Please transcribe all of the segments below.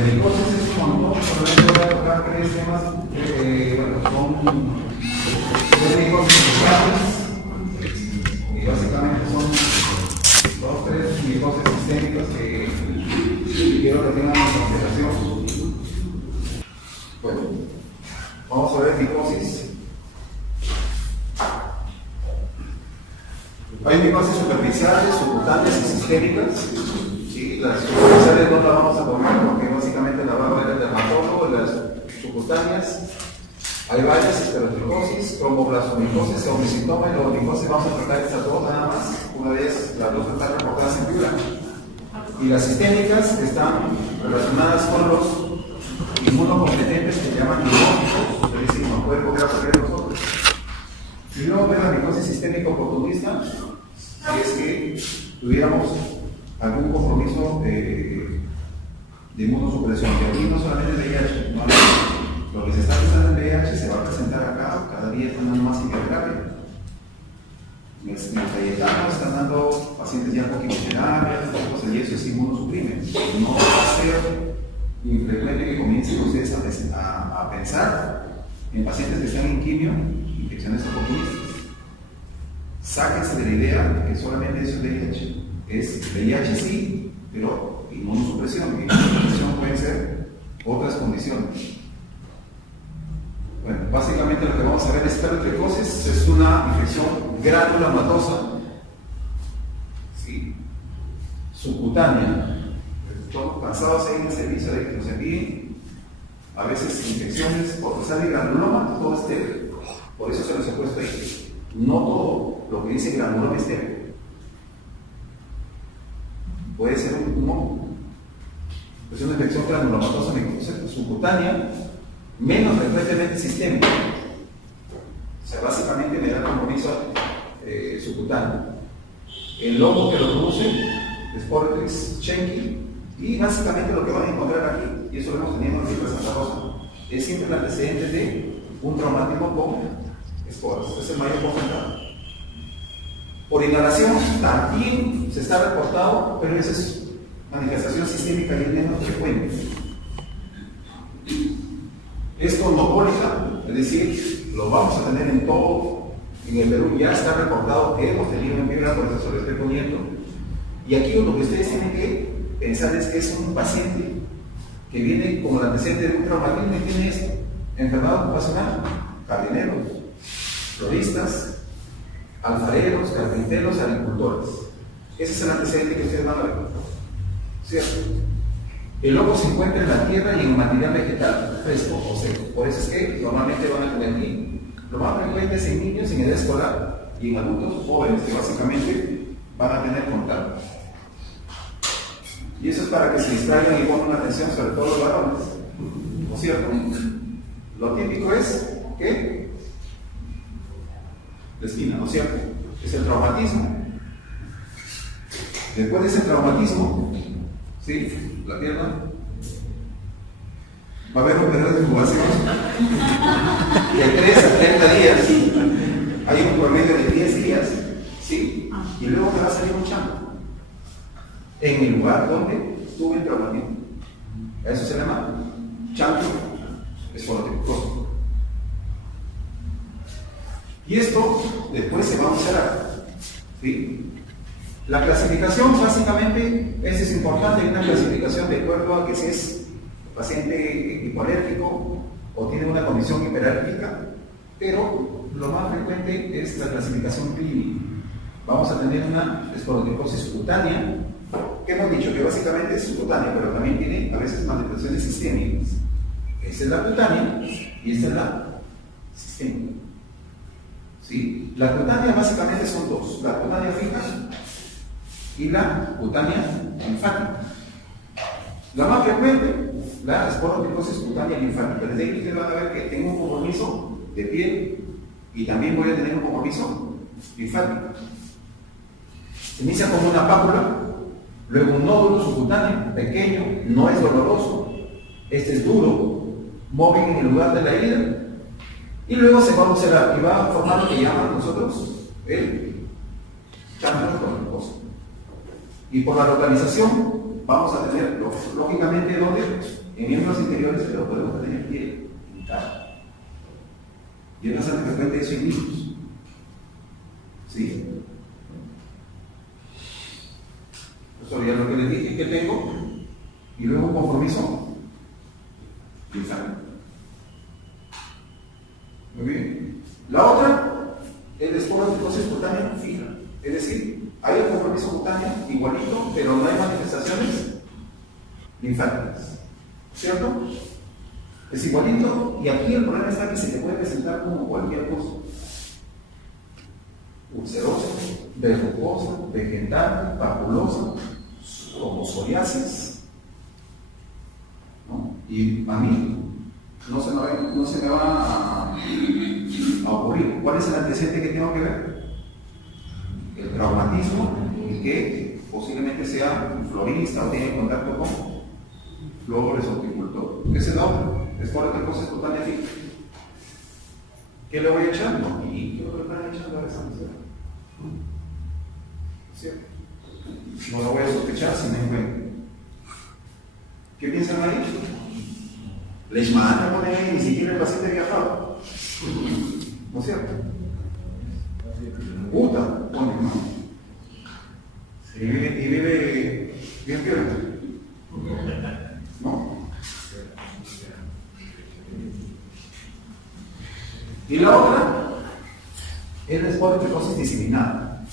micosis es un montón, solamente voy a tocar tres temas son micosis especiales y básicamente son dos, tres micosis sistémicas que quiero que tengan en consideración. Bueno, vamos a ver micosis. Hay micosis superficiales, subcutáneas y sistémicas. ¿Sí? Las superficiales no las vamos a tomar porque básicamente la va a ver el dermatólogo. Las subcutáneas, hay varias: escleroticosis, tromboblastomicosis, eumicitoma y leucomicosis. Vamos a tratar estas dos nada más. Una de ellas, las dos están reportadas en fibra. Y las sistémicas están relacionadas con los inmunocompetentes que se llaman inmunológicos. Es decir, no pueden volver a perder nosotros. Si luego ven la micosis sistémica oportunista, si es que tuviéramos algún compromiso de inmunosupresión, y aquí no solamente VIH, no, lo que se está pensando en VIH se va a presentar acá, cada día están dando más quimioterapia. En el Cayetano están dando pacientes ya con quimioterapia, y eso es inmunosuprime. No va a ser infrecuente que comiencen ustedes a pensar en pacientes que están en quimio, infecciones oportunistas. Sáquense de la idea de que solamente eso es VIH. Es VIH sí, pero inmunosupresión. Inmunosupresión pueden ser otras condiciones. Bueno, básicamente lo que vamos a ver es escleroticosis. Es una infección granulomatosa, ¿sí? Subcutánea. Estamos cansados ahí en el servicio de que nos envíen a veces infecciones porque sale granuloma, todo estéril. Por eso se los he puesto ahí. No todo lo que dice granuloma es estéril. Puede ser un tumor. Es una infección granulomatosa subcutánea, menos frecuentemente sistémica. O sea, básicamente me da compromiso subcutáneo. El lobo que lo produce es Portex Schenki, y básicamente lo que van a encontrar aquí, y eso lo hemos tenido en el libro de Santa Rosa, es siempre el antecedente de un traumatismo con esporas. Este es el mayor porcentaje. Por inhalación también se está reportado, pero esa es manifestación sistémica y es menos frecuente. Es condopólica, es decir, lo vamos a tener en todo. En el Perú ya está reportado que hemos tenido en fibra, por eso se lo estoy poniendo. Y aquí lo que ustedes tienen que pensar es que es un paciente que viene como el antecedente de un traumatismo y tiene esto: enfermedad ocupacional, jardineros, floristas, alfareros, carpinteros, agricultores. Ese es el antecedente que ustedes van a ver, ¿cierto? El lobo se encuentra en la tierra y en material vegetal, fresco o seco. Por eso es que normalmente van a tener aquí. Lo más frecuente es en niños en edad escolar y en adultos jóvenes que básicamente van a tener contacto. Y eso es para que se distraigan y pongan atención, sobre todo los varones, ¿no es cierto? Lo típico es que la espina, ¿no es cierto? Es el traumatismo. Después de ese traumatismo, ¿sí? La pierna va a haber un periodo de incubación de 3 a 30 días. Hay un promedio de 10 días, ¿sí? Y luego te va a salir un chango en el lugar donde tuve el traumatismo. A eso se llama chango esporoticoso. Y esto después se va a observar, ¿sí? La clasificación, básicamente, esa es importante. Hay una clasificación de acuerdo a que si es paciente hipoléptico o tiene una condición hiperálpica, pero lo más frecuente es la clasificación clínica. Vamos a tener una esporoticosis cutánea, que hemos dicho que básicamente es subcutánea, pero también tiene a veces manifestaciones sistémicas. Esta es la cutánea y esta es la sistémica. ¿Sí? La cutánea básicamente son dos: la cutánea fija y la cutánea linfática. La más frecuente, la esporoticosis cutánea linfática. Desde aquí ustedes van a ver que tengo un compromiso de piel y también voy a tener un compromiso linfático. Se inicia como una pápula, luego un nódulo subcutáneo, pequeño, no es doloroso. Este es duro, móvil en el lugar de la herida, y luego se va a ulcerar y va a formar lo que llamamos nosotros el chango esporoticoso. Y por la localización vamos a tener, lógicamente, ¿dónde? En miembros interiores, pero podemos tener piel, intacta. Y es bastante frecuente eso en niños. ¿Sí? Eso ya lo que les dije que tengo. Y luego un compromiso. Linfático. Muy bien. La otra, el esporoticosis cutánea fija. Es decir, hay un compromiso cutáneo igualito, pero no hay manifestaciones linfáticas. ¿Cierto? Es igualito, y aquí el problema está que se le puede presentar como cualquier cosa. Ulcerosa, verrucosa, vegetal, papulosa, como psoriasis. ¿No? Y a mí no se me va a ocurrir. ¿Cuál es el antecedente que tengo que ver? El traumatismo, y que posiblemente sea un florista o tiene contacto con flores o horticultor. Ese es el otro. Esporoticosis cutánea fija. ¿Qué le voy a echar? No, y ¿qué le están echando a esa mujer? ¿Cierto? No lo voy a sospechar si me encuentro. ¿Qué piensan ahí? Leishman, ponen ahí, ni siquiera el paciente viajado. ¿No es cierto? Puta, ponen, ¿no? Y vive bien piola. ¿No? Y la otra es la esporoticosis diseminada.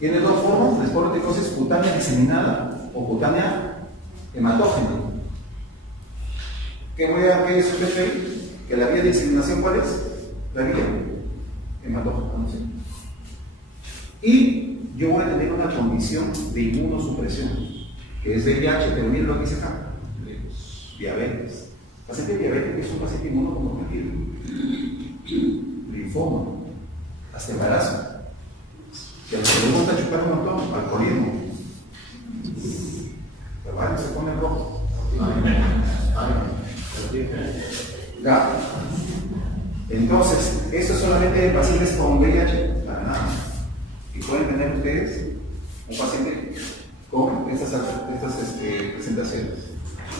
Tiene dos formas: la esporoticosis cutánea diseminada o cutánea hematógena. ¿Qué sospecho ahí? ¿Que la vía de diseminación cuál es? La vía hematógena, no sé. Y yo voy a tener una condición de inmunosupresión, que es VIH, pero miren lo que dice acá: diabetes. El paciente diabético es un paciente inmunocomprometido, linfoma, hasta embarazo. Y a los que les gusta chupar un montón, alcoholismo. El baño se pone rojo. ¿Ya? Entonces, esto es solamente de pacientes con VIH, para nada. Y pueden tener ustedes un paciente con estas presentaciones.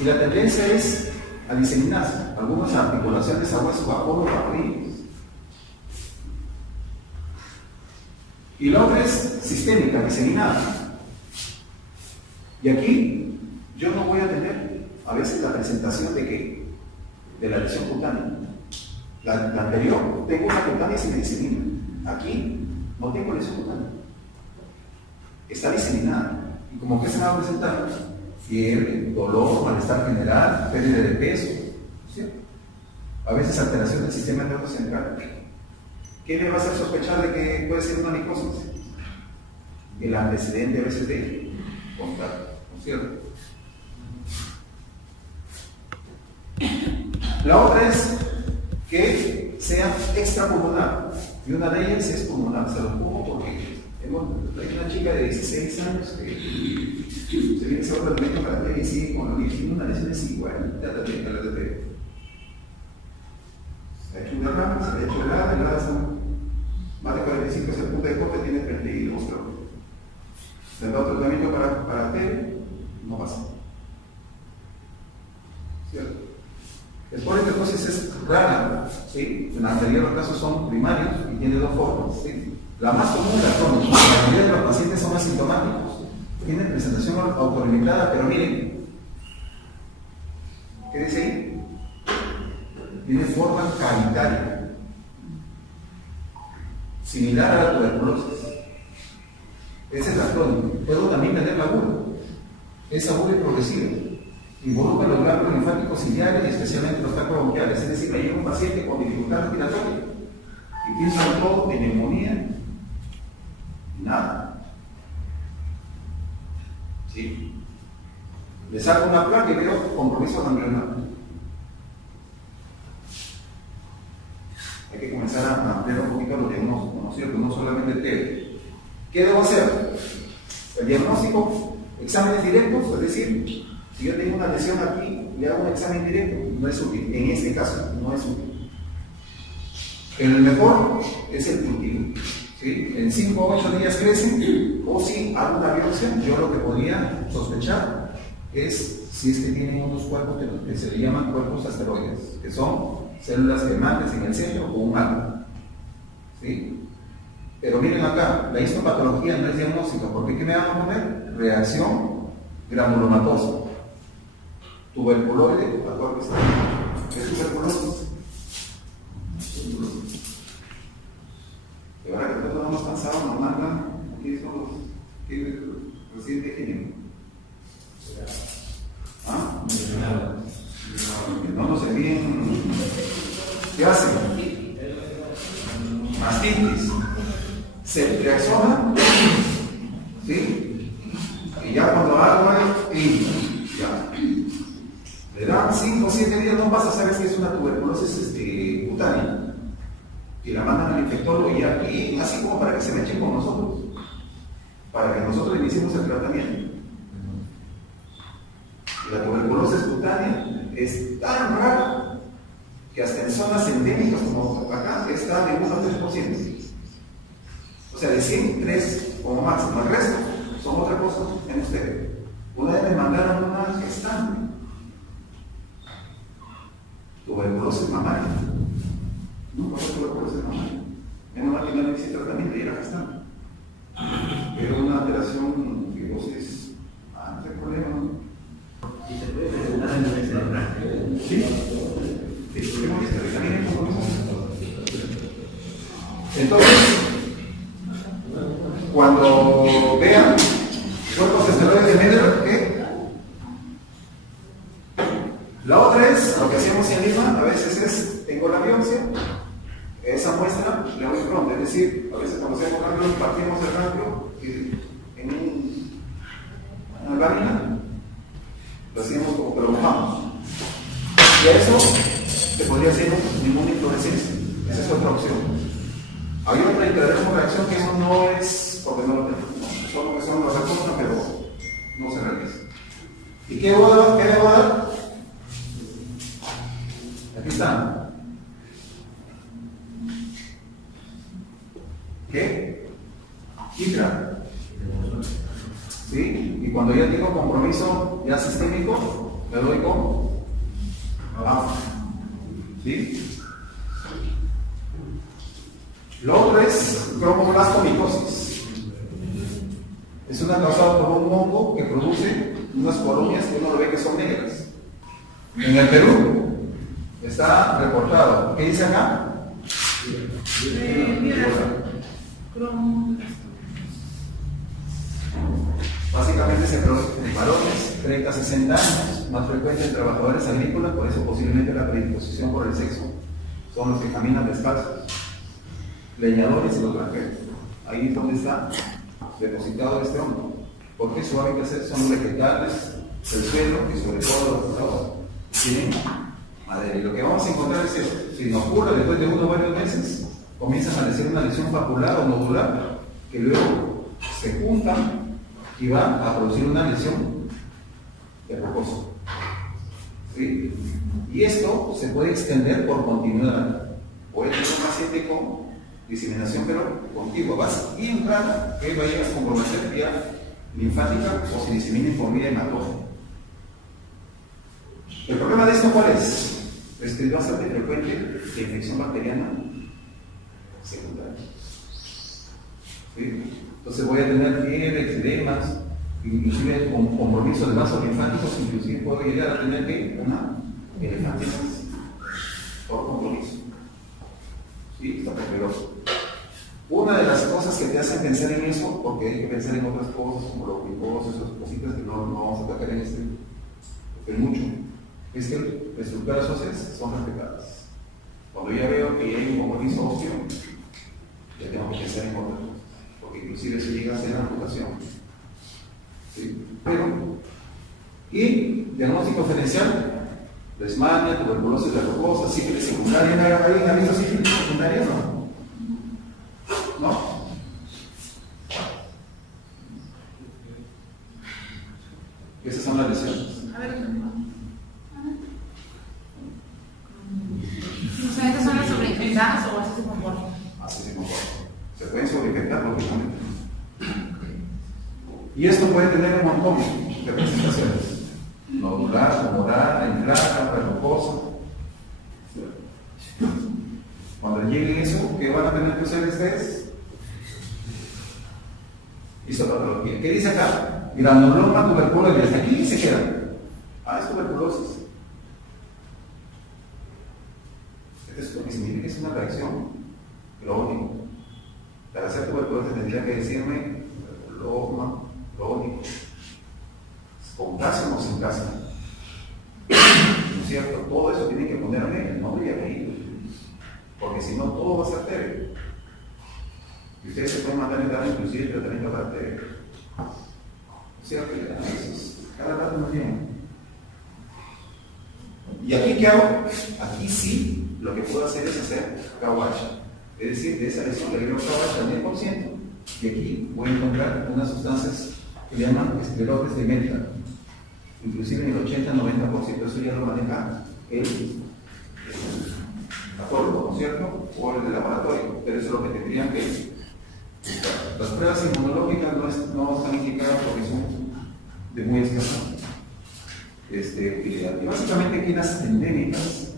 Y la tendencia es a diseminarse, algunas articulaciones a hueso vapor o vaporíneos. Y la otra es sistémica, diseminada. Y aquí yo no voy a tener a veces la presentación de ¿qué? De la lesión cutánea. La anterior, tengo una cutánea y se me disemina. Aquí no tengo lesión cutánea. Está diseminada. ¿Y como que se me va a presentar? Fiebre, dolor, malestar general, pérdida de peso. ¿Cierto? A veces alteración del sistema nervioso central. ¿Qué le va a hacer sospechar de que puede ser una micosis? El antecedente a veces de contacto, ¿no es cierto? La otra es que sea extrapulmonar, y una de ellas es pulmonar. Se lo pongo porque hay una chica de 16 años que se viene a hacer un tratamiento para TB y sigue con la tiene una lesión igual, ya también la TB. Se ha hecho una rama, se le ha hecho helada son más de 45, es el punto de corte, tiene 32, creo. Se ha dado tratamiento para TB, no pasa. ¿Cierto? Esporoticosis es rara, ¿sí? En la mayoría de los casos son primarios y tiene dos formas, ¿sí? La más común es la crónica. La mayoría de los pacientes son asintomáticos, tienen presentación autolimitada, pero miren, ¿qué dice ahí? Tiene forma cavitaria, similar a la tuberculosis. Esa es la crónica. Puedo también tener la aguda. Es aguda y progresiva. Involucra los ganglios linfáticos ciliares y especialmente los tractos bronquiales. Es decir, hay un paciente con dificultad respiratoria y piensa sobre todo en neumonía y nada. ¿Sí? Le saco una placa y veo compromiso ganglionar. Hay que comenzar a ampliar un poquito los diagnósticos, ¿no es cierto? No solamente el TB. ¿Qué debo hacer? El diagnóstico, exámenes directos, es decir, si yo tengo una lesión aquí, le hago un examen directo, no es útil. En este caso, no es útil. El mejor es el cultivo. ¿Sí? En 5 o 8 días crecen, o si hago una biopsia, yo lo que podría sospechar es si es que tienen unos cuerpos que se le llaman cuerpos asteroides, que son células quemantes en el centro o un átomo. ¿Sí? Pero miren acá, la histopatología no es diagnóstica, porque ¿qué me van a poner? Reacción granulomatosa. Tuberculoide, ¿a está? ¿Qué es tuberculosis? Y ahora que todos hemos cansado, nos mandan, aquí son los residentes químicos. ¿Ah? Que no nos envíen. ¿Qué hacen? Mastitis. Se reacciona, ¿sí? Y ya cuando algo y ya. Le dan 5 o 7 días, no pasa, sabes que es una tuberculosis cutánea. Y la mandan al infectólogo y así como para que se mechen con nosotros, para que nosotros iniciemos el tratamiento. La tuberculosis cutánea es tan rara que hasta en zonas endémicas como acá está de 1 a 3%. O sea, de 100, 3 como máximo. El resto son otra cosa en ustedes. Una vez me mandaron una gestante. Tuberculosis mamaria. No, ¿cuál es tuberculosis mamaria? Menos mal que no existe tratamiento y era gestante. Pero una alteración de fibrosis, no hay problema, ¿no? ¿Y se puede presentar en el exterior? Sí. Sí, hemos visto que también hay compromisos. Entonces, cuando vean cuerpos esteroides de Mendel, ¿qué? La otra es, lo que hacíamos en Lima, a veces es, tengo la biopsia, esa muestra le doy pronto, es decir, a veces cuando hacemos ganglio, partimos el ganglio en una lámina, lo hacemos como que lo mojamos. Y a eso se podría hacer ninguna inflorescencia, esa es otra opción. Hay otra y te daremos reacción que eso no es porque no lo tenemos, solo que son los recursos, pero no se realiza. ¿Y qué le voy a dar? Aquí están. ¿Qué? Hidra. ¿Sí? Y cuando ya tengo compromiso ya sistémico, le doy con abajo. ¿Sí? Lo otro es cromoblastomicosis. Es una causada por un hongo que produce unas colonias que uno lo ve que son negras. En el Perú está reportado. ¿Qué dice acá? Básicamente se produce en varones 30 a 60 años, más frecuente en trabajadores agrícolas, por eso posiblemente la predisposición por el sexo son los que caminan descalzos, leñadores y los granjeros. Ahí es donde está depositado este hongo, porque su hábitat son vegetales, el suelo y sobre todo los tienen madera. Y lo que vamos a encontrar es eso: si nos ocurre después de uno o varios meses, comienzan a decir una lesión papular o nodular, que luego se juntan y van a producir una lesión de rocoso. ¿Sí? Y esto se puede extender por continuidad. Puede tener un paciente con diseminación pero contigua, base bien rara, que va a llegar a comprometer vía linfática o se disemina por vía hematógena. ¿El problema de esto cuál es? Es que es bastante frecuente la infección bacteriana secundaria. ¿Sí? Entonces voy a tener fiebre, eczemas, inclusive con compromiso de vasos linfáticos, inclusive puedo llegar a tener una elefantiasis por compromiso. ¿Sí? Está peligroso. Una de las cosas que te hacen pensar en eso, porque hay que pensar en otras cosas como los glucosos, esas cositas que no vamos a atacar en pero mucho, es que las estructuras óseas son respetadas. Cuando ya veo que hay un compromiso óseo, ya tengo que pensar en otras cosas, porque inclusive se llega a hacer amputación. ¿Sí? Pero, y diagnóstico diferencial: lesmania, tuberculosis de rocosa, sífilis secundaria. ¿Alguien ha visto sífilis secundaria? ¿No? Esas son las lesiones. A ver, ¿estas son las sobreinfectadas o así se comportan? Así se comportan. Se pueden sobreinfectar, lógicamente. Y esto puede tener un montón de presentaciones: nódulos roja, morada, inflada, relojosa. Cuando llegue eso, ¿qué van a tener que hacer ustedes? ¿Qué dice acá? Granuloma tuberculosis, hasta aquí se queda. Es tuberculosis. Esto es lo que significa que es una reacción crónica. Para hacer tuberculosis tendría que decirme tuberculoma crónico. Con casa o sin casa. ¿No es cierto? Todo eso tiene que ponerme el nombre y apellido. Porque si no, todo va a ser tele. Y ustedes se pueden mandar en edad inclusive el tratamiento para tele. ¿No es cierto? Cada rato nos viene. ¿Y aquí qué hago? Aquí sí, lo que puedo hacer es hacer kawacha. Es decir, de esa lesión le digo kawacha al 10%. Y aquí voy a encontrar unas sustancias que se llaman esteroides de meta. Inclusive en el 80-90%, eso ya lo maneja el patólogo, ¿no es cierto? O el de laboratorio, pero eso es lo que tendrían que buscar. Las pruebas inmunológicas no están indicadas porque son de muy escasa utilidad. Y básicamente aquí las endémicas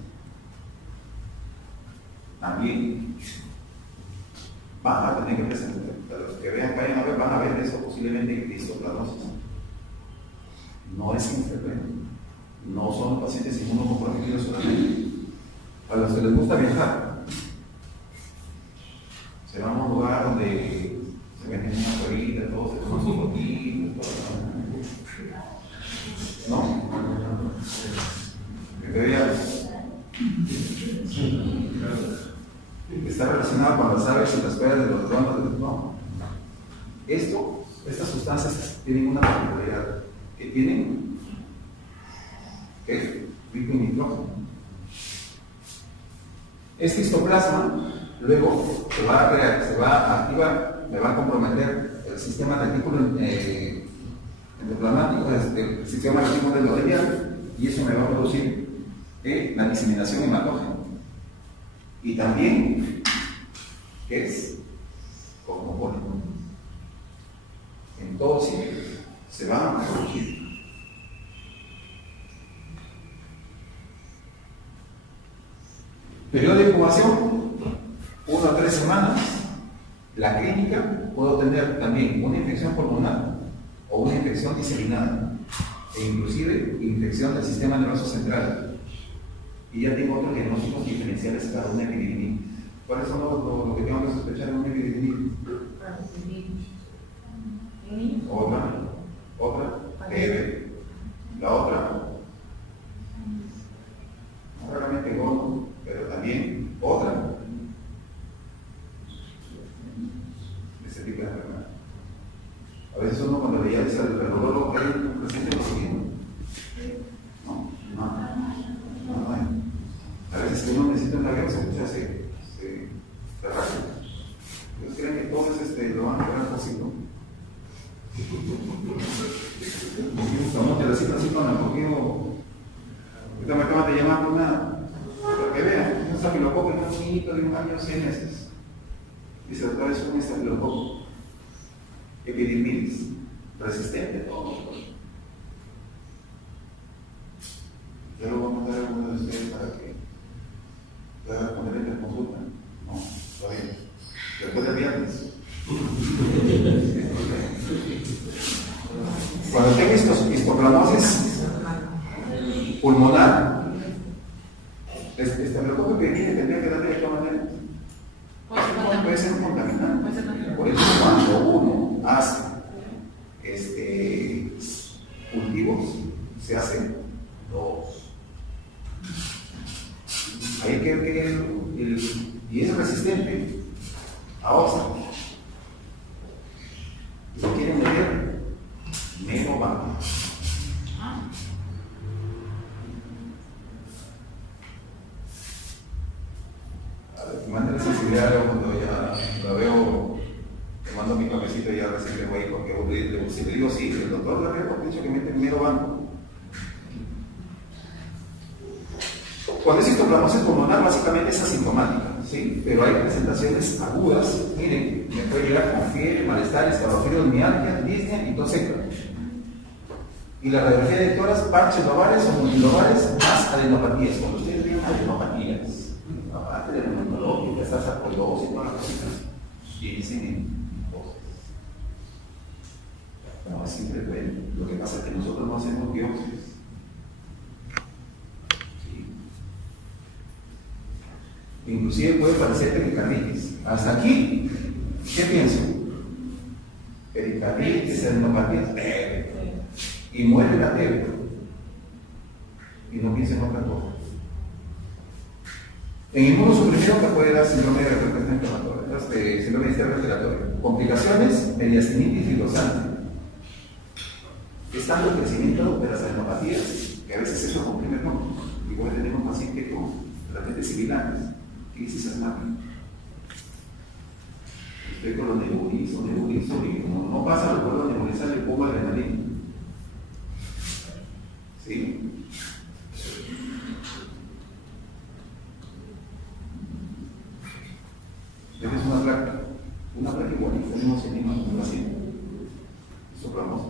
también van a tener que presentar. Para los que vean, vayan a ver, van a ver eso posiblemente en histoplasmosis. No es infrecuente. No son pacientes inmunocomprometidos solamente. A los que les gusta viajar, se van a un lugar donde se venden una cuerita, todo, se toman sus botitos, todo. ¿No? Que vean. Está relacionado con las aves y las cuerdas de los drones. No. Estas sustancias tienen una particularidad. Que tienen rico en nitrógeno. Este histoplasma luego se va a activar, me va a comprometer el sistema retículo endoplasmático, el sistema retículo endotelial, y eso me va a producir la diseminación hematógena. Y también, ¿qué es? Cosmopolita. En todos sitios se va a producir. Periodo de incubación, 1 a 3 semanas. La clínica puedo tener también una infección pulmonar o una infección diseminada, e inclusive infección del sistema nervioso central. Y ya tengo otros diagnósticos diferenciales para una epididimitis. ¿Cuáles son lo que tengo que sospechar en una epididimitis? Otra, la otra, raramente gono, pero también otra, ese tipo de enfermedad. A veces uno cuando le llama al neurólogo, hay un paciente lo siguiente. No. A veces que uno necesita una guerra, se rasca. Ellos creen que todo es lo van a lograr fácil, ¿no? Como te lo cito así con el cogido. Ahorita me acaban de llamar por nada. Para que vean, un estafilococo en un niñito de 1 año 6 meses. Dice, doctor, es un estafilococo. Epididimitis. Resistente, todo. Ya lo vamos a dar a uno de ustedes para que pueda poner en consulta. No, todavía. Después del viernes. Cuando tenga histoplasmosis pulmonar, lo que viene tendría que darle de todas maneras. Puede ser un contaminante. Por eso cuando uno hace cultivos, se hacen 2. Hay que ver que y es resistente a óxido. Si quieren meter, menos bajo. Manda la sensibilidad cuando ya la veo, te mando mi cafecito y ya recién le voy, porque si le digo sí, el doctor la veo, dicho que mete el mero banco. Cuando es histoplasmosis pulmonar, básicamente es asintomática, ¿sí? Pero hay presentaciones agudas. Miren, me puede llegar con fiebre, malestar, escalofríos, mialgia, disnea y tos seca. Y la radiografía de tórax, parches lobares o multilobares más adenopatías. Cuando ustedes vean adenopatías, aparte de la neumológica, está sarcoidosis y todas las cositas, y dicen en cosas. No, es infrecuente. Lo que pasa es que nosotros no hacemos biopsias. Sí. Inclusive puede parecer pericarditis. Hasta aquí, ¿qué pienso? Pericarditis, adenopatías, y muere la tele. Y no piensa en otra cosa. En inmunosupresión que puede dar síndrome de respuesta inflamatoria, síndrome de estrés respiratorio. Complicaciones, mediastinitis filosante. Es tanto el crecimiento de las adenopatías que a veces eso comprime el nombre. Igual tenemos pacientes con repente sibilantes, crisis asmática. Estoy con los nebulizo, y como no pasa, lo puedo nebulizar, le pongo adrenalina. ¿Sí? Tienes una placa igualita, tenemos en un paciente. Soplamos.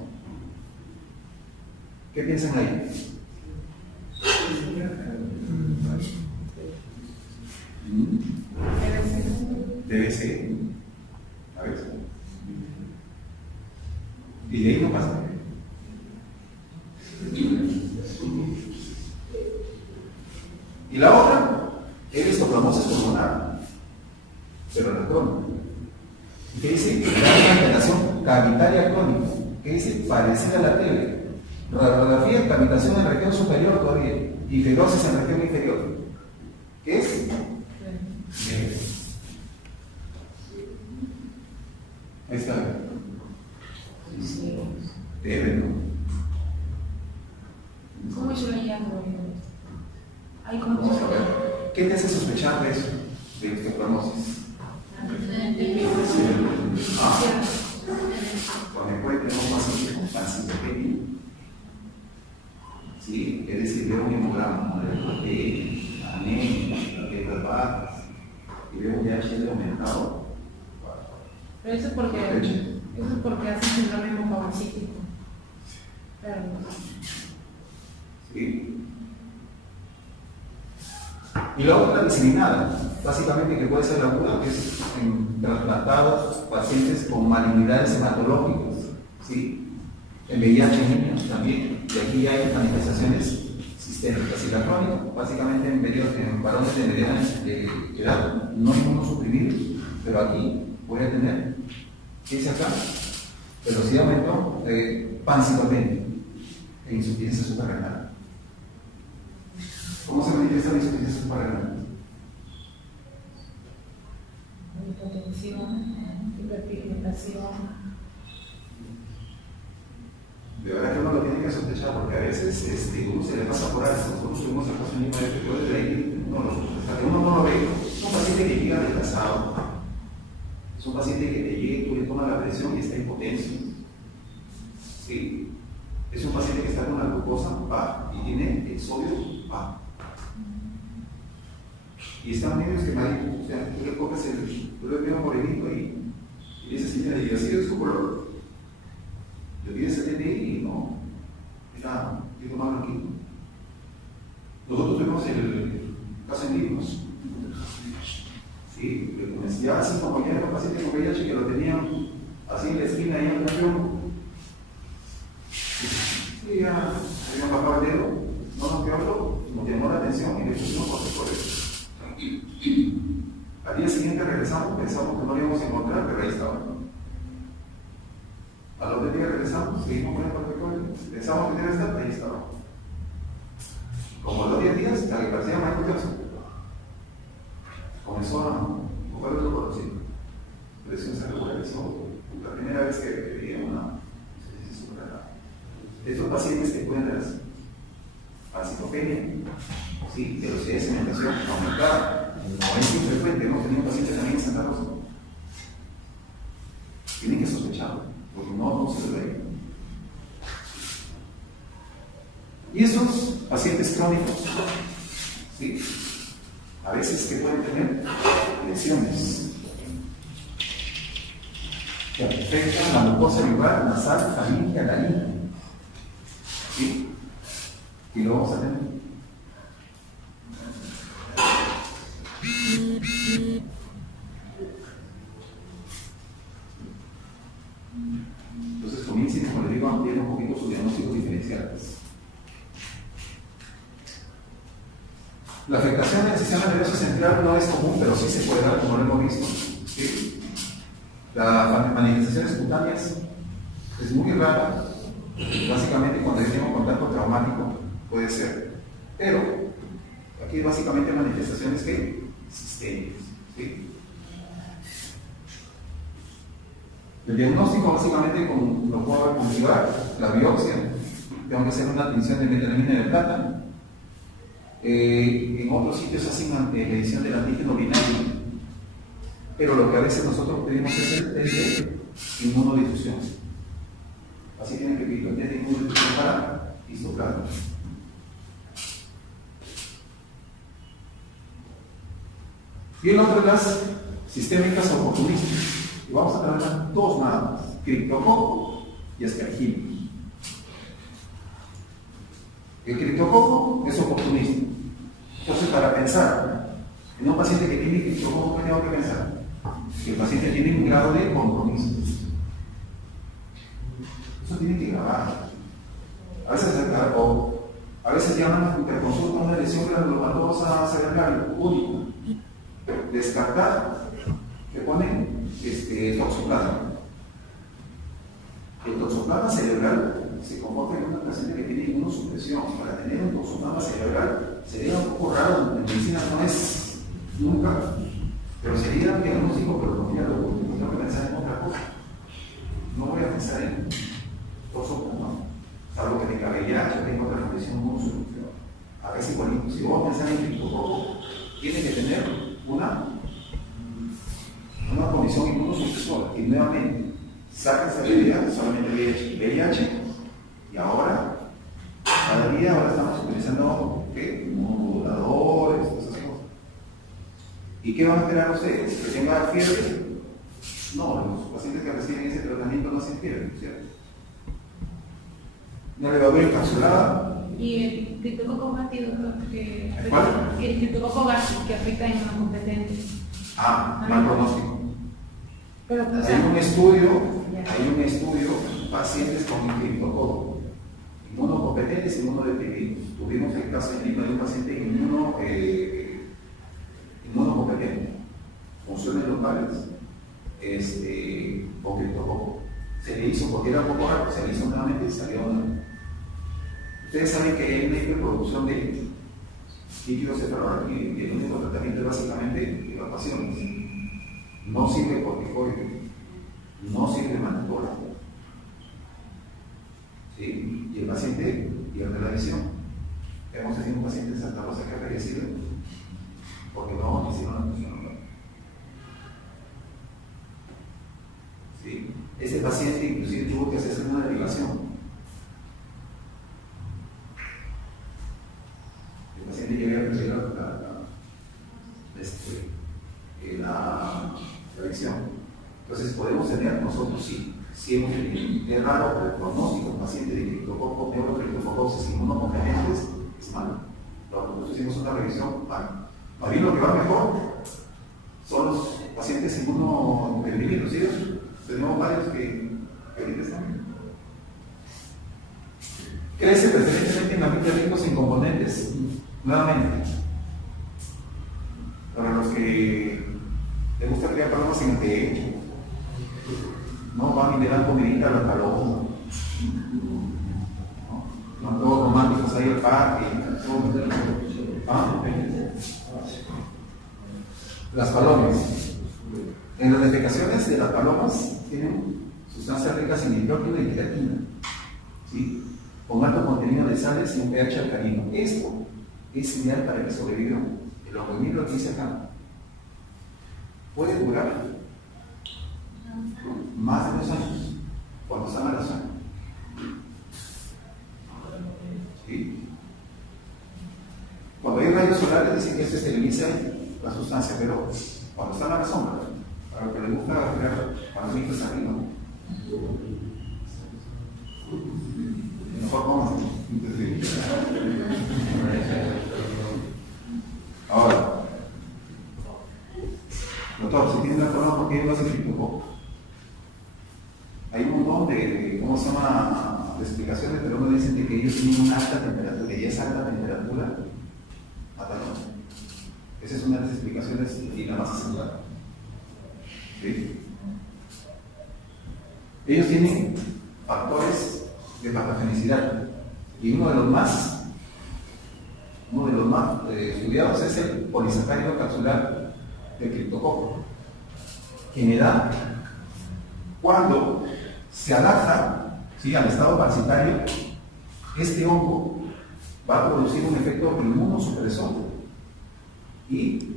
¿Qué piensan ahí? Debe ser. A ver. Y de ahí no pasa. Y la otra es histoplasmosis pulmonar, pero la crónica. ¿Qué dice? Una alteración cavitaria crónica. ¿Qué dice? Parecida a la tele. Radiografía, cavitación en la región superior todavía y fibrosis en la región inferior. ¿Qué es? Ahí está. Debe, ¿no? ¿Cómo yo le llamo? Vamos a ver. ¿Qué te hace sospechar de eso? De histoplasmosis. Cuando encuentre un paciente con pancitopenia, ¿sí? Es decir, veo un hemograma, anemia, letras bajas, y veo un DHL aumentado. Pero eso es porque hace síndrome hemofagocítico. Pero ¿sí? Y la otra, la diseminada, básicamente que puede ser la aguda, que es en trasplantados, pacientes con malignidades hematológicas, ¿sí? En VIH en niños también, y aquí hay manifestaciones sistémicas. Y la crónica, básicamente en varones de mediana edad, no inmunosuprimidos, pero aquí voy a tener, ¿qué dice acá? Velocidad de aumento de pancitopenia e insuficiencia suprarrenal. ¿Cómo se manifiesta la insuficiencia suprarrenal? hipotensión, hiperpigmentación. De verdad que uno lo tiene que sospechar porque a veces uno se le pasa por alto. Nosotros tuvimos el caso mismo de que yo desde ahí uno no lo ve. Es un paciente que llega desplazado. Es un paciente que te llega y tú le tomas la presión y está en hipotensión. Sí. Es un paciente que está con la glucosa baja y tiene el sodio bajo. Y están medio esquemaditos. O sea, tú le coges tú le pegas morenito y dices, señora, y así es su color. Yo tienes el TNI y no, era algo más blanquito. Nosotros tuvimos el caso en Limos. Sí, ya 5 compañeros pacientes con VIH que lo tenían así en la esquina, ahí en el avión. Sí, ya habían bajado el dedo, no nos quedó otro, nos llamó la atención y le pusimos por eso. Al día siguiente regresamos, pensamos que no lo íbamos a encontrar, pero ahí estaba. Al otro día regresamos, seguimos con el protocolo, pensamos que debe estar, ahí estaba. Como los 10 días, la que parecía más curioso, comenzó a jugar otro conocido. Presión se regularizó, la primera vez que veía una estos pacientes que pueden tener pancitopenia, sí, velocidad de cementación aumentada, no es infrecuente, hemos tenido pacientes también en Santa Rosa. Tienen que sospecharlo, porque no se lo ve. Y esos pacientes crónicos, sí, a veces que pueden tener lesiones que afectan la mucosa viral, nasal, faríngea, laringe. ¿Sí? Y lo vamos a tener. Entonces comiencen, como les digo, a ampliar un poquito sus diagnósticos diferenciales. La afectación del sistema nervioso central no es común, pero sí se puede dar, como lo hemos visto. ¿Sí? Las manifestaciones cutáneas es muy rara, básicamente cuando tenemos contacto traumático puede ser, pero aquí básicamente manifestaciones que sistémicas. ¿Sí? El diagnóstico básicamente lo puedo cultivar, la biopsia, tengo que hacer una tinción de metanamina de plata. En otros sitios hacen medición del antígeno binario, pero lo que a veces nosotros pedimos es el test de inmunodifusión. Así tienen que pedirlo, el test de inmunodifusión para histoplasma. Y el otro, las sistémicas oportunistas. Y vamos a trabajar dos nada más: criptococo y aspergillus. El criptococo es oportunista. Entonces, para pensar en un paciente que tiene criptococo, ¿qué tengo que pensar? Que el paciente tiene un grado de compromiso. Eso tiene que grabar. A veces llaman a interconsulta una lesión granulomatosa cerebral única. Descartar, que ponen toxoplasma. El toxoplasma cerebral se comporta en una paciente que tiene inmunosupresión. Para tener un toxoplasma cerebral sería un poco raro, en medicina no es nunca, pero sería un diagnóstico, pero mira, tengo que pensar en otra cosa. No voy a pensar en toxoplasma, salvo que tenga VIH o tenga otra condición inmunosupresión. A veces igualito, si vamos a pensar en criptococo, tiene que tener una condición inmunosupresora. Y nuevamente, sáquense la idea solamente VIH, y ahora, cada día, ahora estamos utilizando inmunomoduladores, esas cosas. ¿Y qué van a esperar ustedes? ¿Que tenga fiebre? No, los pacientes que reciben ese tratamiento no hacen fiebre, ¿cierto? Una levadura encapsulada. Y el criptococo gástrico que afecta, ¿Cuál? el criptococo gástrico que afecta a inmunocompetentes. Mal pronóstico. Pero, o Hay sea, un estudio, pacientes con criptococo, inmunocompetentes y inmunodeprimidos. Tuvimos el caso en Lima de un paciente inmunocompetente, funciones locales, con criptococo. Se le hizo, porque era un poco raro, se le hizo nuevamente y salió una. Ustedes saben que hay una hiperproducción de líquido cefalorraquídeo y el único tratamiento es básicamente evacuaciones. No sirve corticoide, no sirve manipula. ¿Sí? Y el paciente pierde la visión. Hemos tenido un paciente en Santa Rosa que ha fallecido porque no hicieron la función normal. ¿Sí? Este paciente inclusive tuvo que hacerse una derivación. El paciente ya había perdido la visión. Entonces podemos tener, nosotros sí hemos tenido, es raro, pero el pronóstico del paciente de criptococo, neurocriptococosis inmunocompetentes es malo. Nosotros hicimos una revisión mal. Más bien lo que va mejor son los pacientes inmunodeprimidos, ¿sí? Tenemos varios que están. Crece preferentemente en ambientes ricos en componentes. Nuevamente, para los que les gusta crear palomas en el techo, no van y le dan comidita a la paloma, no todos románticos ahí al parque. Las palomas. En las defecaciones de las palomas tienen sustancias ricas en nitrógeno y queratina, ¿sí? Con alto contenido de sales y un pH alcalino. Esto es ideal para que sobrevivan. El organismo que dice acá puede durar más de 2 años cuando está en la zona. ¿Sí? Cuando hay rayos solares dicen que esto esteriliza la sustancia, pero cuando está en la sombra, para lo que le gusta crear palmitos arriba, mejor vamos. se llama? De explicaciones, pero uno dicen que ellos tienen una alta temperatura, y esa alta temperatura mata. Esa es una de las explicaciones y la más acentuada. ¿Sí? Ellos tienen factores de patogenicidad, y uno de los más estudiados es el polisacárido capsular del criptococo, que me da cuando se adapta, ¿sí?, al estado parasitario. Este hongo va a producir un efecto inmunosupresor y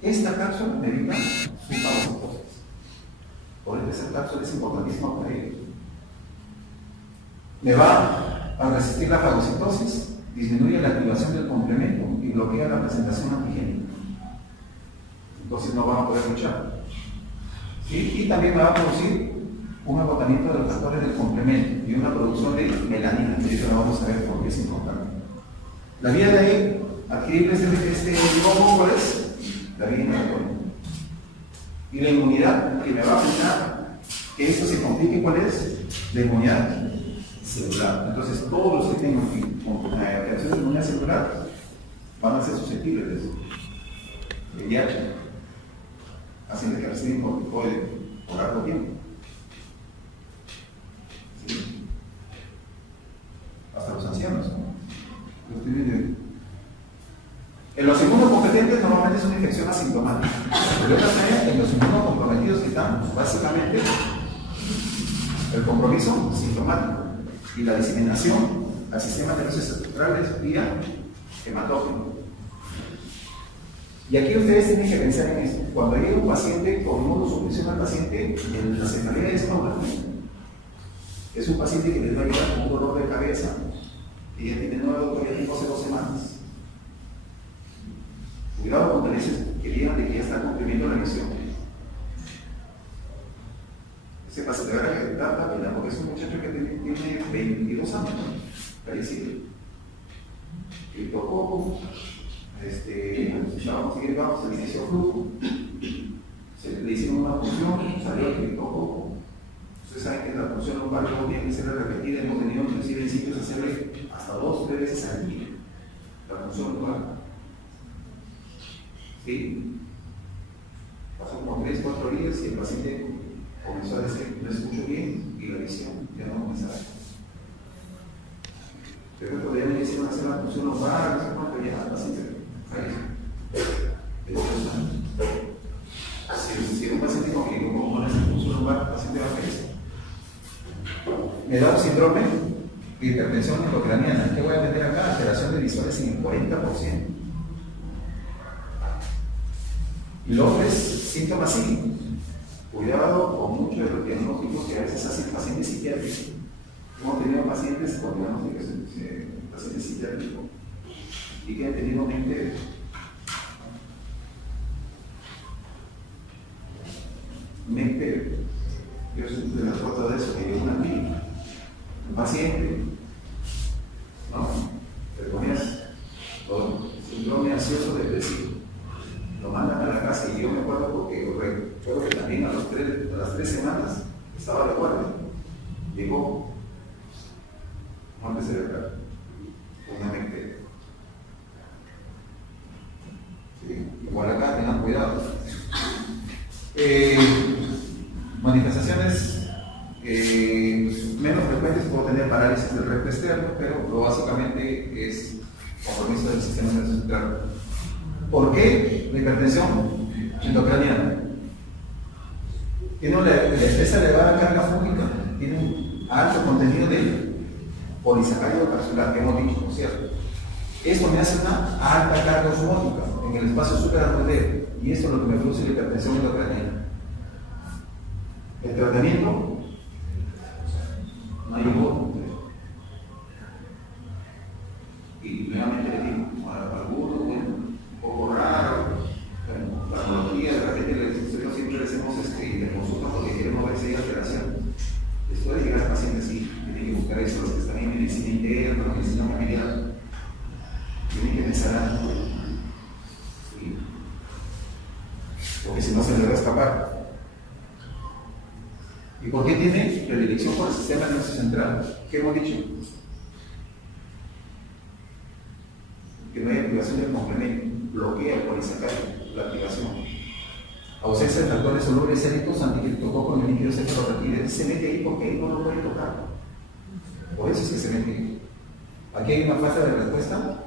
esta cápsula me evita su fagocitosis. Por eso esa cápsula es importantísima para ellos. Me va a resistir la fagocitosis, disminuye la activación del complemento y bloquea la presentación antigénica. Entonces no van a poder luchar. ¿Sí? Y también me va a producir un agotamiento de los factores del complemento y una producción de melanina, que eso lo vamos a ver porque es importante. La vía de ahí, adquirible este hongo, es la vía inmunitaria. Y la inmunidad que me va a afectar, que esto se complique, ¿cuál es? La inmunidad celular. Entonces, todos los que tengan reacción de inmunidad celular van a ser susceptibles de VIH, haciendo que reciben corticoide por largo tiempo. ¿Sí? Hasta los ancianos, ¿no? En los inmunocompetentes normalmente es una infección asintomática, pero en los inmunocomprometidos que están básicamente el compromiso sintomático y la diseminación al sistema nervioso central es vía hematógeno. Y aquí ustedes tienen que pensar en esto. Cuando llega un paciente con inmunosupresión al paciente, en la cefalea es paulatina. Es un paciente que les va a llegar con un dolor de cabeza, que ya tiene 9 o 12 semanas. Cuidado con que digan de que ya está cumpliendo la misión. Ese paciente va a reventar la pena porque es un muchacho que tiene 22 años, fallecido. Y tocó, vamos, se inició flujo, le hicieron una punción, salió el criptococo. Ustedes saben que la punción lumbar luego tiene que ser repetida, hemos tenido inclusive en sitios hacerle hasta 2 o 3 veces al día la punción lumbar. ¿Sí? Pasó como 3-4 días y el paciente comenzó a decir, no escucho bien, y la visión ya no comenzaba. Pero todavía me hicieron hacer la punción lumbar, no sé cuánto, ya el paciente falleció. De 8 años. Si un paciente con esa punción lumbar, el paciente va a fallecer. Me da un síndrome de hipertensión intracraniana. ¿Qué voy a meter acá? Alteración de visuales en el 40%. Y luego es síntomas psíquicos. Cuidado con muchos de los diagnósticos que a veces hacen pacientes psiquiátricos. Hemos tenido pacientes con diagnósticos pacientes psiquiátricos y que han tenido mente yo soy de la foto de eso, que hay una clínica, un paciente, ¿no? Te ponías con síndrome ansioso depresivo. Lo mandan a la casa y yo me acuerdo porque recuerdo que también a las 3 semanas estaba de guardia. Llegó muerte cerebral, una mente. Sí, igual acá tengan cuidado. Manifestaciones menos frecuentes, puedo tener parálisis del recto externo, pero lo básicamente es compromiso del sistema nervioso central. ¿Por qué la hipertensión intracraniana? Tiene una espesa elevada carga fúngica, tiene un alto contenido de polisacárido capsular, que hemos dicho, ¿no es cierto? Esto me hace una alta carga osmótica en el espacio suprarramoideo, y esto es lo que me produce la hipertensión intracraniana. El tratamiento, no hay ninguno. Y nuevamente le digo, algunos, un poco raro, bueno, la patología, de repente nosotros siempre le hacemos de consulta porque queremos ver si hay alteración. Después de llegar al paciente, sí, tienen que buscar eso, los que están en medicina interna, en medicina familiar, tienen que pensar algo. Sí. Porque si no se le va a escapar. ¿Y por qué tiene predilección por el sistema nervioso central? ¿Qué hemos dicho? Que no hay activación del complemento, bloquea el polisacárido, la activación. Ausencia de factores solubles séricos, anticriptococos en el líquido cefalorraquídeo. Se mete ahí porque ahí no lo puede tocar. Por eso es que se mete ahí. Aquí hay una falta de respuesta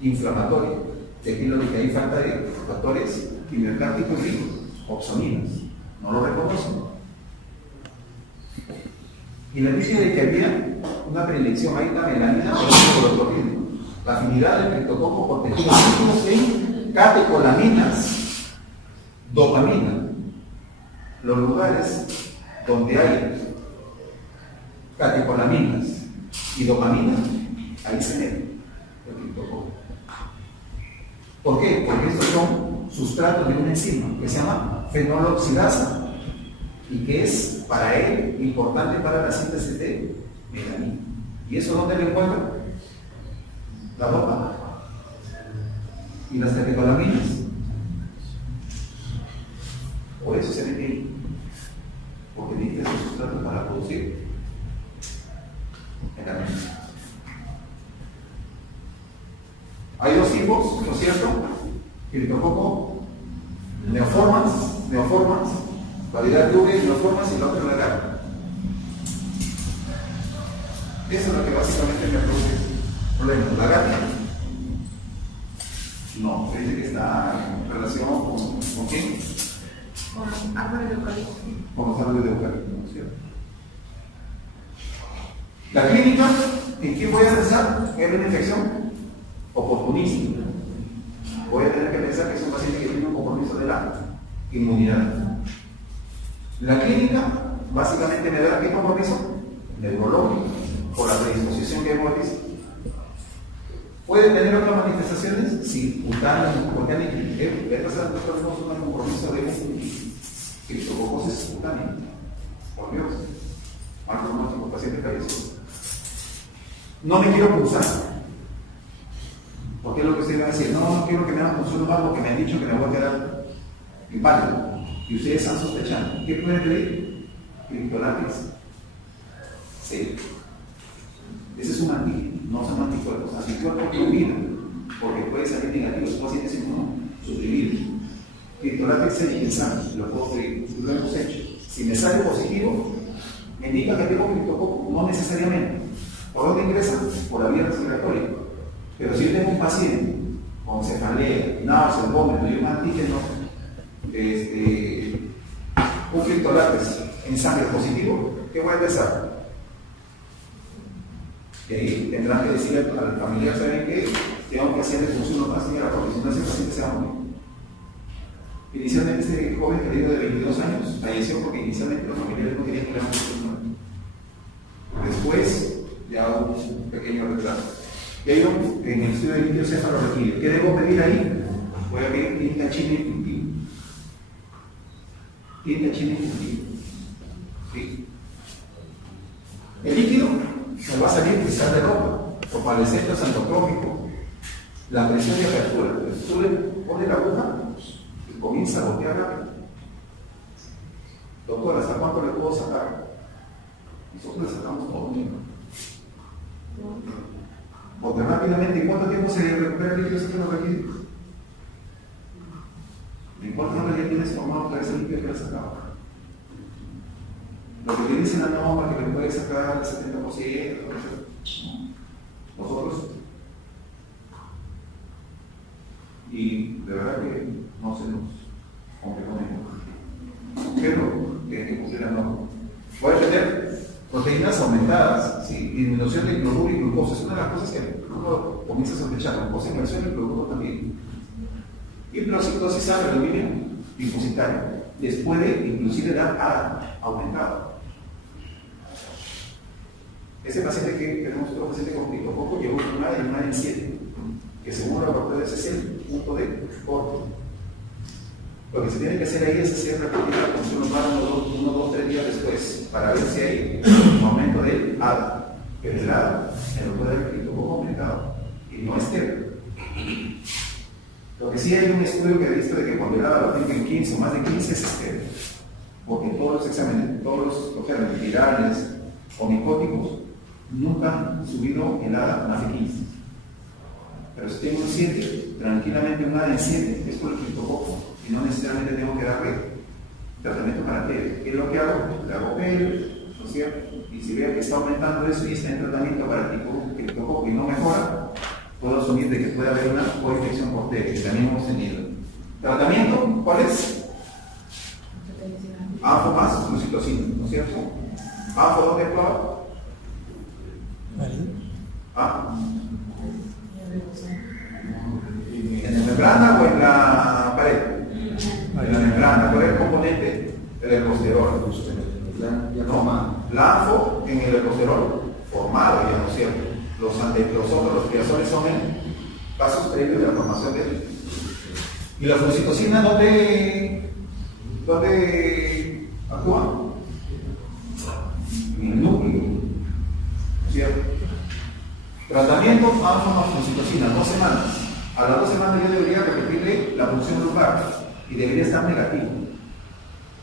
inflamatoria, debido a que hay falta de factores quimiocárticos y opsoninas. No lo reconocen. Y la dice de que había una predilección, hay una melanina por el clorotolueno. La afinidad del criptococo por tejidos íntimos en catecolaminas, dopamina. Los lugares donde hay catecolaminas y dopamina, ahí se mete el criptococo. ¿Por qué? Porque estos son sustratos de una enzima que se llama fenoloxidasa y que es para él importante para la síntesis de melanina. ¿Y eso dónde lo encuentra? La dopa y las catecolaminas. Por eso se mete ahí, porque necesita esos sustratos para producir melanina. Hay dos tipos, ¿no es cierto? Criptococo neoformas, variedad de V, neoformas y la otra legal. Eso es lo que básicamente me produce problemas. La gata no, dice que está en relación con quién? Con los árboles de eucalipto. Con los árboles de eucalipto, ¿no es cierto? La clínica, ¿en quién voy a pensar? ¿Es una infección oportunista? Voy a tener que pensar que es un paciente que tiene un compromiso de la inmunidad. La clínica básicamente me da ¿qué compromiso? Neurológico, por la predisposición que hemos visto. ¿Puede tener otras manifestaciones? Sí, cutáneas, cutáneas. Nosotros tenemos un compromiso de criptococosis cutánea. Por Dios. Mal pronóstico, paciente falleció. No me quiero pulsar. Porque es lo que ustedes van a decir. No quiero que me hagan pulsar más porque me han dicho que me voy a quedar inválido. Y ustedes están sospechando. ¿Qué pueden pedir? Criptolátex. Sí. Ese es un antígeno, no son anticuerpos. Anticuerpos prohibidos, porque puede salir negativo, los pacientes inmunosuprimidos. Criptolátex en sangre, lo puedo pedir, lo hemos hecho. Si me sale positivo, me indica que tengo criptococo, no necesariamente. ¿Por dónde ingresa? Por la vía respiratoria. Pero si yo tengo un paciente con cefalea, náuseas, vómito y un antígeno, un criptolátex en sangre positivo, ¿qué voy a empezar? Y ahí tendrán que decirle al familiar, ¿saben qué? Tengo que hacerle función más señora, porque si no ese paciente se va a morir. Inicialmente este joven querido de 22 años falleció porque inicialmente los familiares no querían que le hagan función. Después ya hubo un pequeño retraso. Y hay en el estudio de líquido cefalorraquídeo. ¿Qué debo pedir ahí? Voy a pedir tinta china infusiva. Tinta china infusiva. ¿Sí? El líquido se va a salir quizás de ropa, opalescente santocrómico, la presión de apertura. Entonces tú le pones la aguja y comienza a gotear rápido. Doctor, ¿hasta cuánto le puedo sacar? Nosotros le sacamos todo el tiempo. Porque rápidamente, ¿en cuánto tiempo se recupera el líquido cefalorraquídeo? ¿En cuánto tiempo ya tienes formado otra vez el líquido que le sacaba? Lo que te dicen la norma que le puede sacar el 70%, nosotros, y de verdad que no se nos completó. Pero tiene que cumplir la norma. Voy a tener proteínas aumentadas, ¿sí? Disminución de cloruro y glucosa. Es una de las cosas que uno comienza a sospechar, la glucosa inversión y cloruro también. Hiperocitosis al aluminio dipositario. Les puede inclusive dar ADA aumentado. Ese paciente que tenemos otro paciente con criptococo llegó con una y una en 7, que según los laboratorios es el punto de corte. Lo que se tiene que hacer ahí es hacer repetir la función humana 1, 2, 3 días después para ver si hay un aumento del ADA. Pero el ADA se lo puede dar criptococo aumentado y no estéril. Lo que sí hay un estudio que ha visto de que cuando el ADA lo tiene en 15 o más de 15 es estéril. porque todos los exámenes, todos los gérmenes virales o micóticos nunca han subido el ADA más de 15. Pero si tengo un 7, tranquilamente un ADA en 7 es por el criptococo y no necesariamente tengo que darle tratamiento para ¿qué es lo que hago? Le hago PEL, ¿no es cierto? Y si veo que está aumentando eso y está en tratamiento para tipo criptococo y no mejora, puedo asumir de que puede haber una coinfección por T, que también hemos tenido. ¿Tratamiento? ¿Cuál es? AFO más flucitocina, ¿no es cierto? AFO, ¿dónde actúa? ¿Ah? ¿En la membrana o en la pared? En la membrana. ¿Cuál es el componente? El ergosterol. No, la AFO en el ergosterol formado, ya no es cierto. Los otros, los triazoles son en pasos previos de la formación de él. ¿Y la flucitocina dónde actúa? En el núcleo, ¿cierto? Tratamiento AFO más flucicitocina, 2 semanas. A las 2 semanas yo debería repetirle la punción lumbar y debería estar negativo.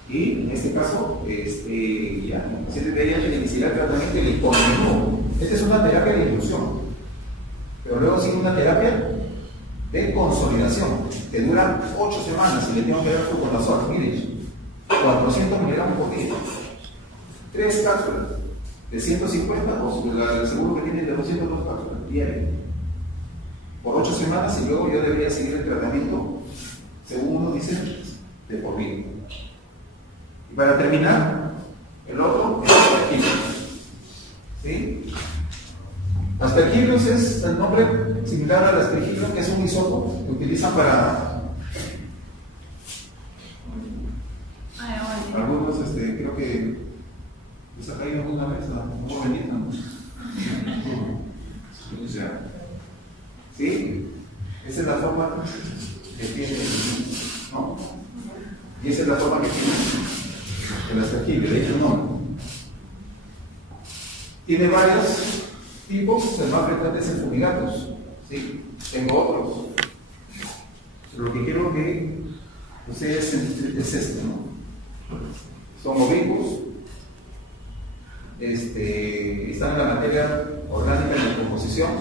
Y en este caso, ya, el paciente debería iniciar el tratamiento y le continúo. Esta es una terapia de inclusión, pero luego sigue una terapia de consolidación que dura 8 semanas y le tengo que dar fluconazol, miren, 400 miligramos por día, 3 cápsulas de 150 o el seguro que tiene de 202 cápsulas diarias por 8 semanas y luego yo debería seguir el tratamiento según uno dice de por vida. Y para terminar, el otro es aspergillus. ¿Sí? Aspergillus es el nombre similar al aspergillus, que es un hisopo que utilizan para algunos, creo que les ha caído alguna vez, ¿no? Benito, ¿no? O sea, ¿sí? Esa es la forma que tiene, ¿no? Y esa es la forma que tiene el aspergillus, de hecho no. Tiene varios tipos, el más frecuente es el fumigatus, ¿sí? Tengo otros. Lo que quiero que ustedes es esto, ¿no? Son oblicuos, están en la materia orgánica en la composición,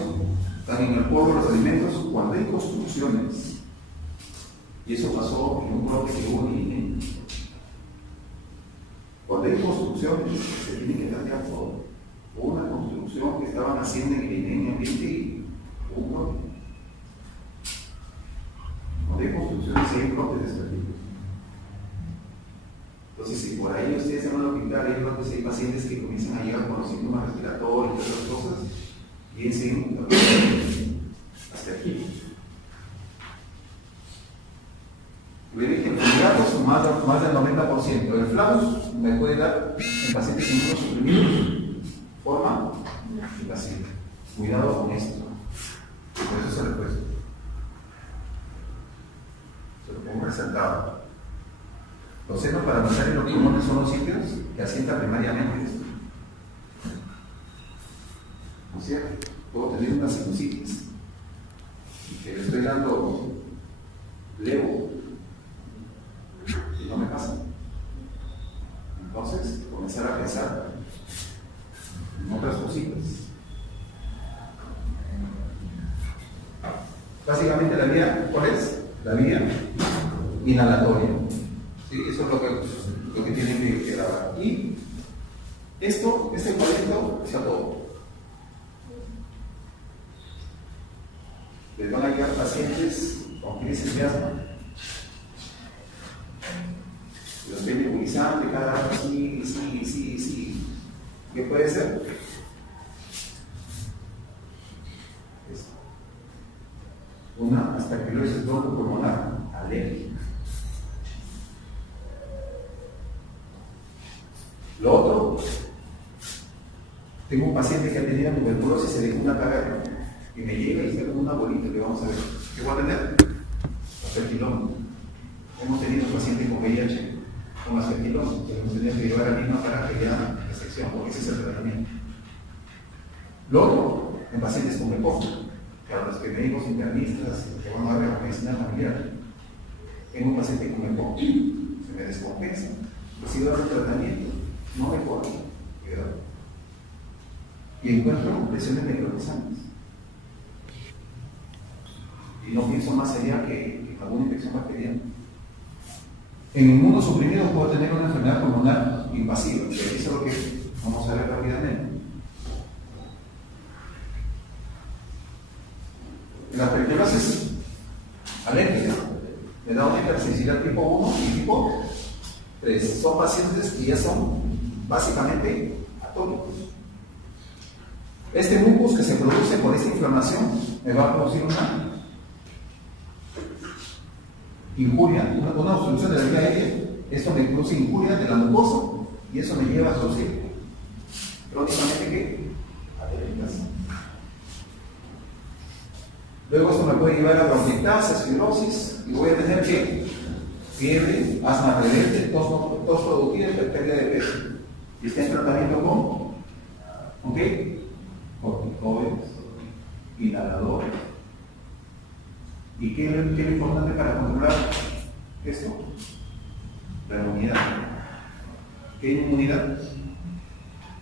están en el polvo de los alimentos cuando hay construcciones. Y eso pasó en un brote que hubo en INE. Cuando hay construcciones, se tiene que cambiar todo. Hubo una construcción que estaban haciendo en el INE en ambiente y hubo un brote. Cuando hay construcciones, hay brotes de aspergillus. Entonces, si por ahí ustedes se van al hospital, hay brotes, hay pacientes que comienzan a llegar con los síntomas respiratorios y otras cosas, piensen en aspergillus. Le dije, el flagus más del 90%. El flagus me puede dar en pacientes inmunosuprimidos forma invasiva. Cuidado con esto. Por eso se lo he puesto. Se lo pongo resaltado. Los senos paranasales y los pulmones son los sitios que asientan primariamente esto. ¿No es cierto? Puedo tener una sinusitis que le estoy dando levo y no me pasa. Entonces, comenzar a pensar en otras cositas. Básicamente la vía, ¿cuál es? La vía inhalatoria. ¿Sí? Eso es lo que tienen que grabar. Y esto, este cuadrito, está todo. Les van a quedar pacientes con crisis de asma. Los ven nebulizando cada rato, sí. ¿Qué puede ser? Una aspergilosis bronco-pulmonar alérgica. Lo otro, tengo un paciente que ha tenido tuberculosis y se dejó una caverna y me llega y está como una bolita que vamos a ver. ¿Qué voy a tener? Aspergiloma. Hemos tenido pacientes con VIH con aspergiloma, que hemos tenido que llevar a Lima para que ya la sección, porque ese es el tratamiento. Lo otro, en pacientes con EPOC, para los que médicos internistas que van a dar la medicina familiar, tengo un paciente con EPOC, se me descompensa sigo dando tratamiento, no mejora, cuidado. Y encuentro lesiones necrotizantes. Y no pienso más allá que alguna infección bacteriana. En inmunosuprimido puedo tener una enfermedad pulmonar invasiva, y eso es lo que vamos a ver rápidamente. La tuberculosis alérgica me da una hipersensibilidad tipo 1 y tipo 3. Son pacientes que ya son básicamente atópicos. Este mucus que se produce por esta inflamación me va a producir una injuria, una obstrucción de la vía aérea. Esto me produce injuria de la mucosa y eso me lleva a producir crónicamente ¿qué? Atelectasia. Luego esto me puede llevar a bronquiectasis, fibrosis y voy a tener ¿qué? Fiebre, asma relente, tos productiva y pérdida de peso. Y está en tratamiento con ¿qué? Corticoides, inhaladores. ¿Y qué es importante para controlar esto? La inmunidad. ¿Qué inmunidad?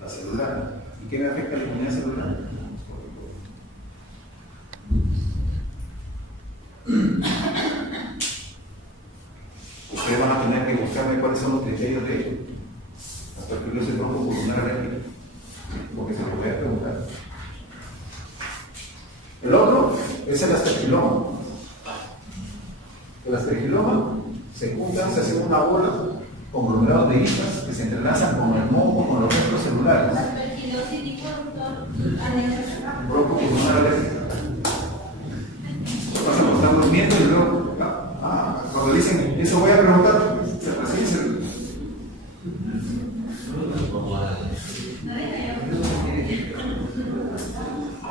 La celular. ¿Y qué me afecta la inmunidad celular? Ustedes van a tener que buscarme cuáles son los criterios de la tuberculosis bronco-pulmonar alérgica, porque se lo voy a preguntar. El otro es el aspergiloma. El aspergiloma se juntan, se hace una bola conglomerados de islas que se entrelazan con el moco, con los restos celulares. Bronco-pulmonar alérgica. Pasan por estar durmiendo y luego, cuando dicen, eso voy a preguntar, así se.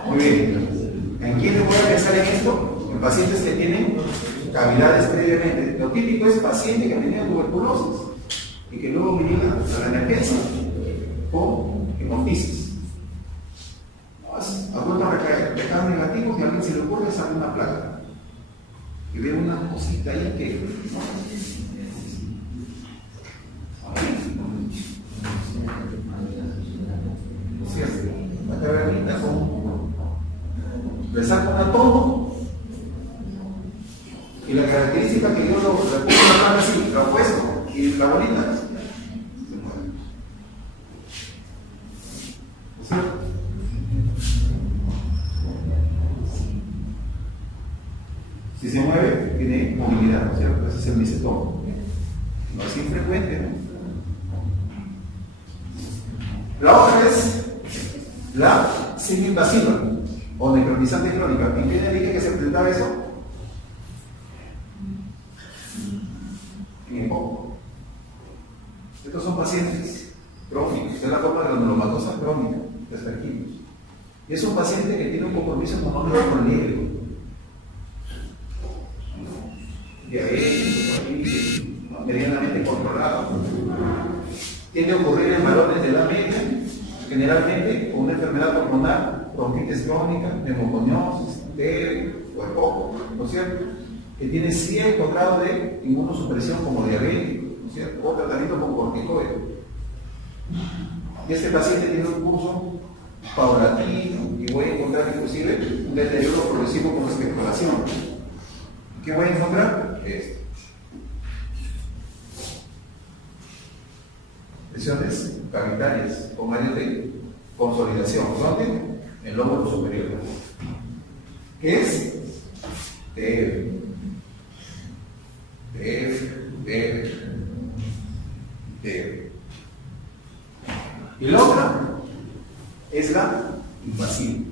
Muy bien. ¿En quiénes voy a pensar en esto? En pacientes que tienen cavidades previamente. Lo típico es paciente que ha tenido tuberculosis y que luego me llega a la emergencia con hemofisitis. Algunos recados negativos y a alguien se le ocurre sale una placa y ve una cosita ahí que una cavernita le saco una tomo y la característica que yo le pongo la mano así, lo opuesto y la bolita se mueve. ¿Cierto? Si se mueve, tiene movilidad, ¿no es cierto? Ese es el micetoma. No es infrecuente, ¿no? La otra es la semi-invasiva o necrotizante crónica. ¿En qué dije que se presentaba eso? En el poco. Estos son pacientes crónicos, es la forma de granulomatosa crónica, de aspergilos. Y es un paciente que tiene un compromiso con el hígado. Diabetes, medianamente controlado. Tiende a ocurrir en varones de edad media, generalmente con una enfermedad pulmonar, bronquitis crónica, neumoconiosis, TB o EPOC, ¿no es cierto? Que tiene cierto grado de inmunosupresión como diabético, ¿no es cierto? O tratamiento con corticoides. Y este paciente tiene un curso paulatino y voy a encontrar inclusive un deterioro progresivo con especulación. ¿Qué voy a encontrar? Esto. Lesiones cavitarias con áreas de consolidación. ¿Dónde? En el lóbulo superior. ¿Qué es? TB. Y la otra es la invasiva.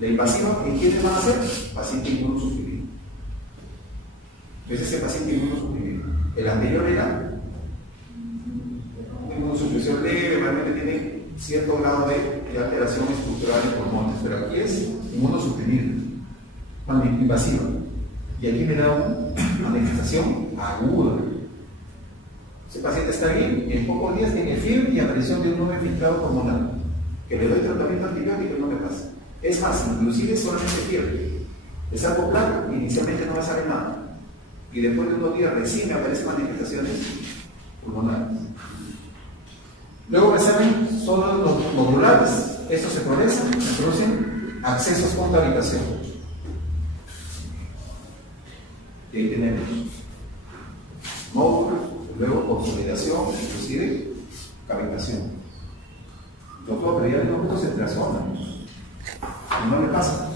La invasiva, ¿en quiénes van a ser? Paciente inmunosuprimido. Es ese paciente inmunosuprimido. El anterior era una inmunosupresión leve, realmente tiene cierto grado de alteración estructural en pulmones, pero aquí es inmunosuprimido, invasiva. Y aquí me da una manifestación aguda. Ese paciente está bien, en pocos días tiene fiebre y aparición de un nuevo infiltrado pulmonar. Que le doy tratamiento antibiótico y no me pasa. Es más, inclusive solamente fiebre. Le saco placa, inicialmente no me sale nada. Y después de unos días recién me aparecen manifestaciones pulmonares. Luego me salen solo los nodulares. Estos se producen accesos con cavitación. Y ahí tenemos nódulos, luego consolidación, inclusive cavitación. Doctor, pero ya el nódulo se transforma. Y no le pasa.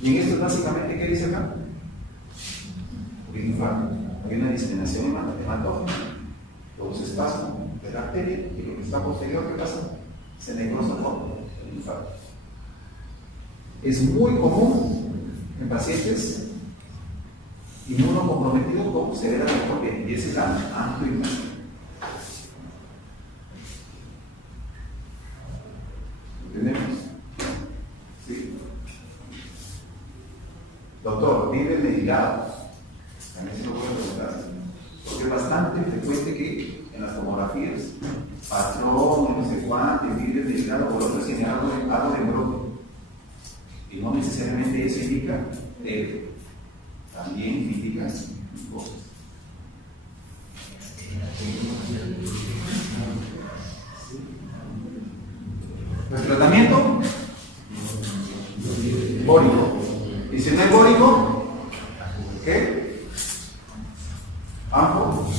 Y en esto básicamente, ¿qué dice acá? El infarto. Hay una diseminación hematógena, los espasmos de la arteria, y lo que está posterior, ¿qué pasa? Se necrosa con el infarto. Es muy común en pacientes inmunocomprometidos con severa neumonía, y esa es la angioimagen. ¿Entendemos? Sí. Doctor, vive medicado. También se lo puedo preguntar. Porque es bastante frecuente que en las tomografías, patrón, no sé cuánto, vive medicado por otros tiene algo de brote. Y no necesariamente eso indica también indica cosas. Nuestro tratamiento bórico. Y si no es bórico, ¿qué? Ampo,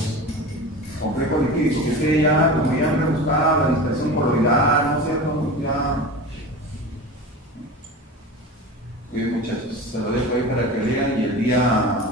complejo lipídico, que ustedes ya, como ya han rebuscado la dispersión coloidal, ¿no es cierto? Ya. Muy bien, muchachos, se lo dejo ahí para que lean y el día